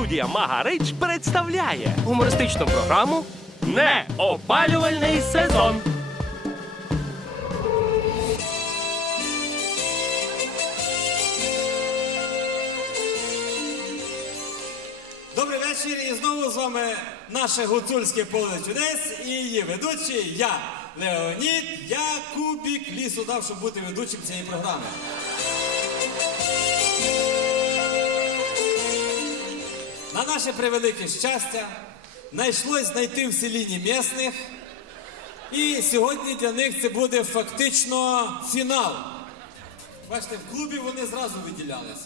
Студія Магарич представляє Гумористичну програму неопалювальний сезон. Добрий вечір і знову з вами наше гуцульське поле чудес і її ведучий я, Леонід Якубік, лісу дав, щоб бути ведучим цієї програми. На наше превелике щастя знайшлось знайти в селі німесних, і сьогодні для них це буде фактично фінал. Бачите, в клубі вони зразу виділялись.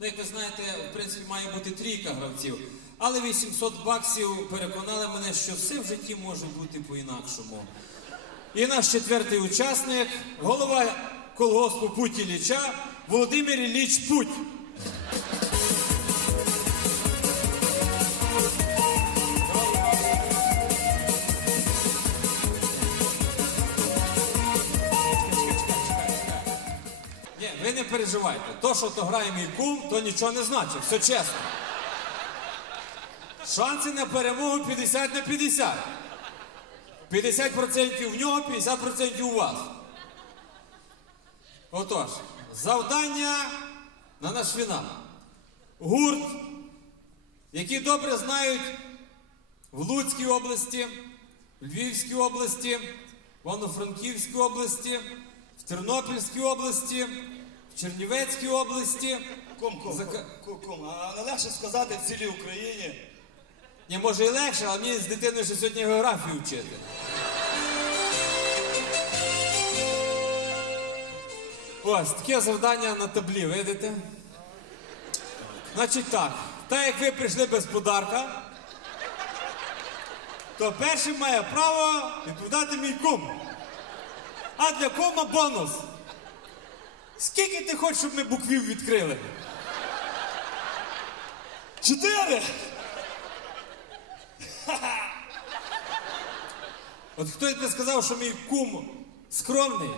Ну, як ви знаєте, в принципі, має бути трійка гравців. Але 800 баксів переконали мене, що все в житті може бути по-інакшому. І наш четвертий учасник, голова колгоспу Путь Ілліча Володимир Ілліч Путь. Ви не переживайте. То, що то грає мій кум, то нічого не значить. Все чесно. Шанси на перемогу 50 на 50. 50% в нього, 50% у вас. Отож, завдання на наш фінал. Гурт, які добре знають в Луцькій області, в Львівській області, в Івано-Франківській області, в Тернопільській області, в Чернівецькій області. Ком, ком, Зака- ком, ком. А не легше сказати в цілій Україні. Ні, може і легше, але мені з дитиною ще сьогодні географію вчити. Ось таке завдання на таблі, видите? Значить так, так як ви прийшли без подарка, то першим має право відповідати мій кум. А для кума бонус. Скільки ти хочеш, щоб ми буквів відкрили? Чотири! От хтось би сказав, що мій кум скромний,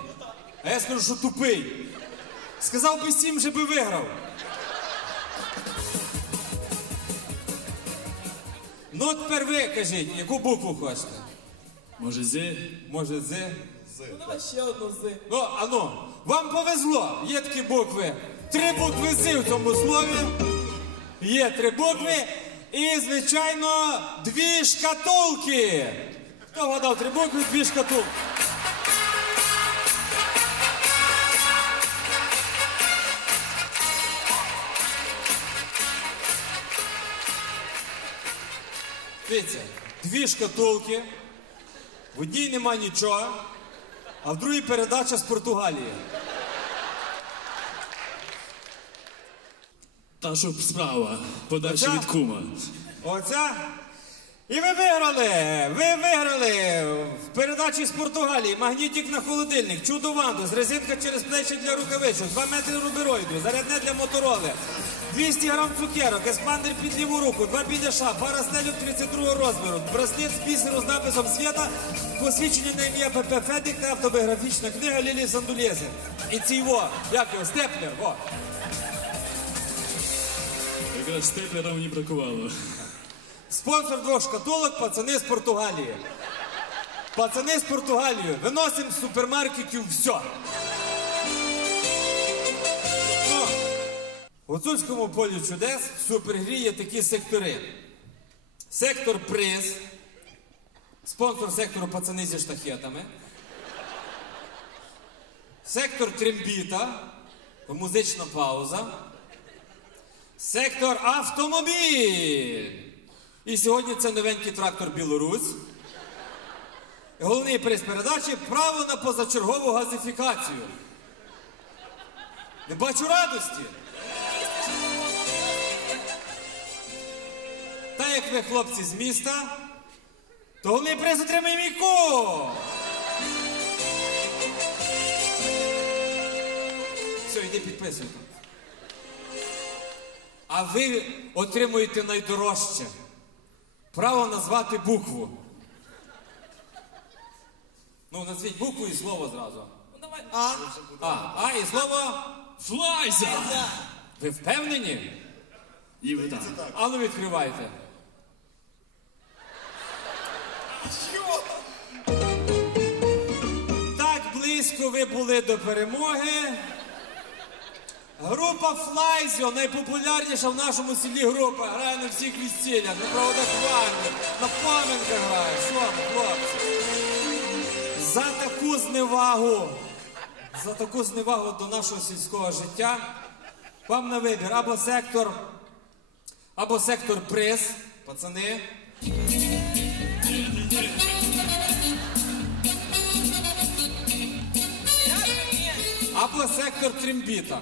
а я скажу, що тупий. Сказав би сім, вже би виграв. Ну, от тепер ви кажіть, яку букву хочете? Може, зи? Може, З? Давай ще одну з. Ну, а ну, вам повезло. Є такі букви. Три букви З в цьому слові. Є три букви. І, звичайно, дві шкатулки. Хто вгадав три букви, дві шкатулки. Дивіться, дві шкатулки. В одній нема нічого, а в другій передача з Португалії. Та щоб справа, подальше Оця? від кума. Оця. І ви виграли! Ви виграли в передачі з Португалії. Магнітик на холодильник, чудо ванду, з резинка через плечі для рукавичок, 2 метри рубероїду, зарядне для мотороли, 200 грам цукерок, еспандер під ліву руку, два підяша, пара стелюк 32 розміру, браслет з бісеру з написом свята, посвідчення на ім'я ПП Федик та автобіографічна книга Лілії Сандулєзи. І ці во, як його, степлер, во. Якраз степлера мені бракувало. Спонсор двох шкатулок пацани з Португалії. Пацани з Португалії. Виносимо з супермаркетів все. Гуцульському полі чудес в супергрі є такі сектори. Сектор приз. Спонсор сектору пацани зі штахетами. Сектор трембіта. Музична пауза. Сектор автомобіль. І сьогодні це новенький трактор Білорусь. Головний приз передачі право на позачергову газифікацію. Не бачу радості. Як ви хлопці з міста, то головний приз отримає мій кум. Все, йди підписуй. А ви отримуєте найдорожче. Право назвати букву. Ну, назвіть букву і слово зразу. Ну давай. А, а, а і слово Флайза! Ви впевнені? І ви так. А ну відкривайте. Так близько ви були до перемоги. Група Флайзіо, найпопулярніша в нашому селі група, грає на всіх весіллях, на проводах на пам'ятках грає. Що хлопці? За таку зневагу, за таку зневагу до нашого сільського життя вам на вибір або сектор, або сектор приз, пацани. Або сектор трембіта.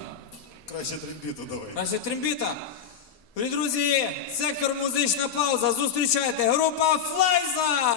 Краще трембіту давай. Краще трембіта. Дорогі друзі, сектор музична пауза. Зустрічайте група Флайза!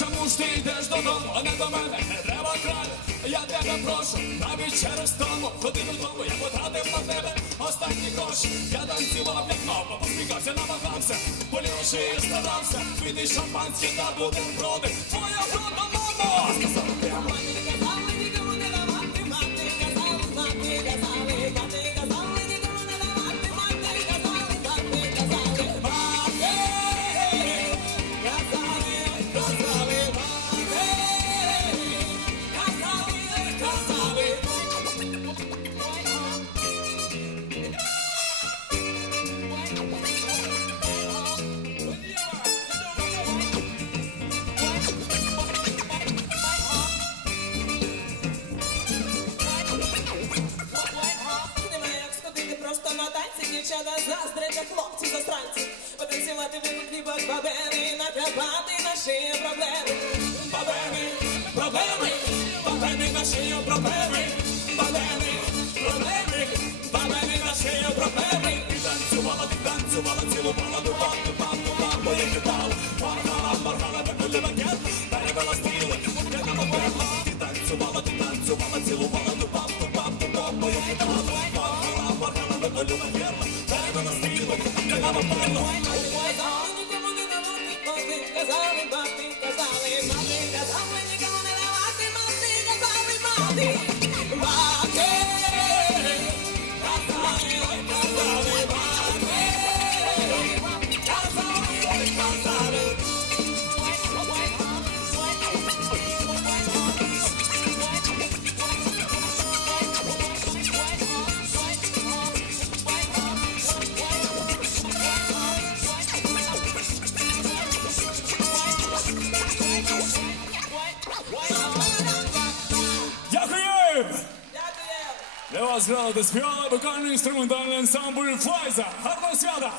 йдеш додому, а не до мене? Не треба краю, я тебе прошу, навіть через тому ходи додому, я потратив на тебе останні гроші. Я танцював, як мав, посміхався, намагався, боліло і старався, піти шампанське та буде проти. танці, дівчата заздрять, як хлопці застранці. Потанцювати випуклі бок бабени, накапати на шию проблеми. Проблеми, проблеми, проблеми на шию, проблеми, проблеми, проблеми, проблеми на шию, проблеми. Дякую! Дякую. Для вас грали та співали вокально-інструментальний ансамбль Флайза. Гарного свята!